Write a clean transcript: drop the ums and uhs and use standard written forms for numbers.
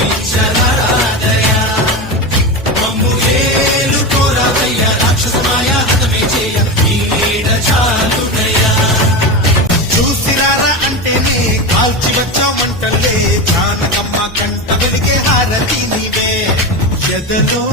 చూపించరాదయా మమ్ము ఏలు కోరాదయ్యా రాక్షసమాయ హతమే చేయ నీడ చాలునయ్యా చూసిరారా అంటేనే కాల్చి వచ్చామంటలే జానకమ్మ కంట వెలిగే హారతి నీవే ఎదలో